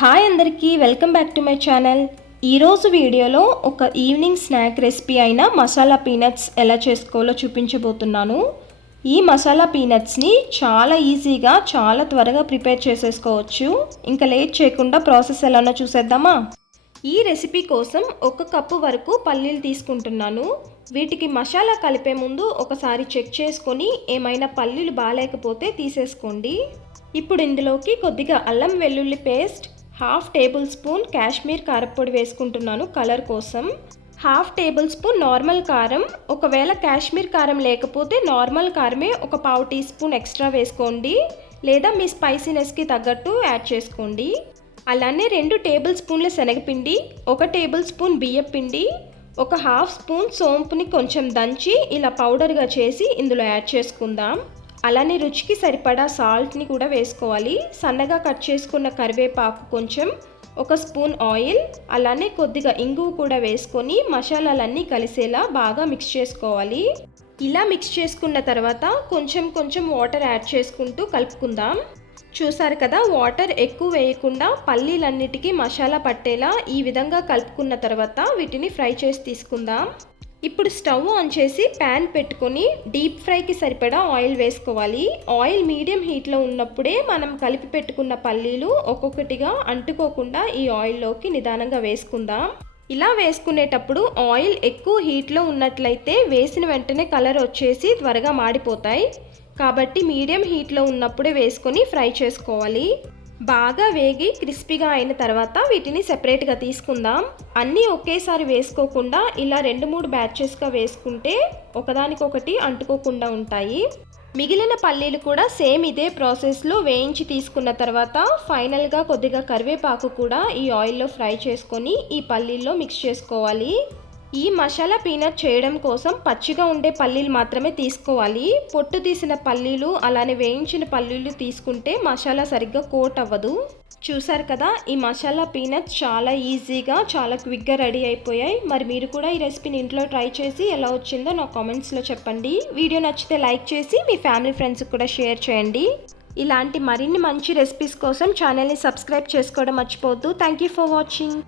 Hi అందరికీ welcome back to my channel. ఈరోజు వీడియోలో ఒక ఈవినింగ్ స్నాక్ రెసిపీ అయిన మసాలా పీనట్స్ ఎలా చేసుకోవాలో చూపించబోతున్నాను. ఈ మసాలా పీనట్స్ని చాలా ఈజీగా చాలా త్వరగా ప్రిపేర్ చేసేసుకోవచ్చు. ఇంకా లేట్ చేయకుండా ప్రాసెస్ ఎలానో చూసేద్దామా? ఈ రెసిపీ కోసం ఒక కప్పు వరకు పల్లీలు తీసుకుంటున్నాను. వీటికి మసాలా కలిపే ముందు ఒకసారి చెక్ చేసుకొని ఏమైనా పల్లీలు బాగాలేకపోతే తీసేసుకోండి. ఇప్పుడు ఇందులోకి కొద్దిగా అల్లం వెల్లుల్లి paste half tablespoon Kashmir కారపొడి వేసుకుంటున్నాను కలర్ కోసం. హాఫ్ టేబుల్ స్పూన్ నార్మల్ కారం. ఒకవేళ కాశ్మీర్ కారం లేకపోతే నార్మల్ కారమే ఒక పావు టీ స్పూన్ ఎక్స్ట్రా వేసుకోండి. లేదా మీ స్పైసీనెస్కి తగ్గట్టు యాడ్ చేసుకోండి. అలానే రెండు టేబుల్ స్పూన్ల శనగపిండి ఒక టేబుల్ స్పూన్ బియ్యపిండి ఒక హాఫ్ స్పూన్ సోంపుని కొంచెం దంచి ఇలా పౌడర్గా చేసి ఇందులో యాడ్ చేసుకుందాం. అలానే రుచికి సరిపడా సాల్ట్ని కూడా వేసుకోవాలి. సన్నగా కట్ చేసుకున్న కరివేపాకు కొంచెం ఒక స్పూన్ ఆయిల్ అలానే కొద్దిగా ఇంగువ కూడా వేసుకొని మసాలాలన్నీ కలిసేలా బాగా మిక్స్ చేసుకోవాలి. ఇలా మిక్స్ చేసుకున్న తర్వాత కొంచెం కొంచెం వాటర్ యాడ్ చేసుకుంటూ కలుపుకుందాం. చూసారు కదా వాటర్ ఎక్కువ వేయకుండా పల్లీలన్నిటికీ మసాలా పట్టేలా ఈ విధంగా కలుపుకున్న తర్వాత వీటిని ఫ్రై చేసి తీసుకుందాం. ఇప్పుడు స్టవ్ ఆన్ చేసి ప్యాన్ పెట్టుకొని డీప్ ఫ్రైకి సరిపడా ఆయిల్ వేసుకోవాలి. ఆయిల్ మీడియం హీట్లో ఉన్నప్పుడే మనం కలిపి పెట్టుకున్న పల్లీలు ఒక్కొక్కటిగా అంటుకోకుండా ఈ ఆయిల్లోకి నిదానంగా వేసుకుందాం. ఇలా వేసుకునేటప్పుడు ఆయిల్ ఎక్కువ హీట్లో ఉన్నట్లయితే వేసిన వెంటనే కలర్ వచ్చేసి త్వరగా మాడిపోతాయి. కాబట్టి మీడియం హీట్లో ఉన్నప్పుడే వేసుకొని ఫ్రై చేసుకోవాలి. బాగా వేగి క్రిస్పీగా అయిన తర్వాత వీటిని సెపరేట్గా తీసుకుందాం. అన్నీ ఒకేసారి వేసుకోకుండా ఇలా రెండు మూడు బ్యాచెస్గా వేసుకుంటే ఒకదానికొకటి అంటుకోకుండా ఉంటాయి. మిగిలిన పల్లీలు కూడా సేమ్ ఇదే ప్రాసెస్లో వేయించి తీసుకున్న తర్వాత ఫైనల్గా కొద్దిగా కరివేపాకు కూడా ఈ ఆయిల్లో ఫ్రై చేసుకొని ఈ పల్లీల్లో మిక్స్ చేసుకోవాలి. ఈ మసాలా పీనట్ చేయడం కోసం పచ్చిగా ఉండే పల్లీలు మాత్రమే తీసుకోవాలి. పొట్టు తీసిన పల్లీలు అలానే వేయించిన పల్లీలు తీసుకుంటే మసాలా సరిగ్గా కోట్ అవ్వదు. చూసారు కదా ఈ మసాలా పీనట్స్ చాలా ఈజీగా చాలా క్విక్గా రెడీ అయిపోయాయి. మరి మీరు కూడా ఈ రెసిపీని ఇంట్లో ట్రై చేసి ఎలా వచ్చిందో నా కామెంట్స్లో చెప్పండి. వీడియో నచ్చితే లైక్ చేసి మీ ఫ్యామిలీ ఫ్రెండ్స్కి కూడా షేర్ చేయండి. ఇలాంటి మరిన్ని మంచి రెసిపీస్ కోసం ఛానల్ని సబ్స్క్రైబ్ చేసుకోవడం మర్చిపోవద్దు. Thank you for watching.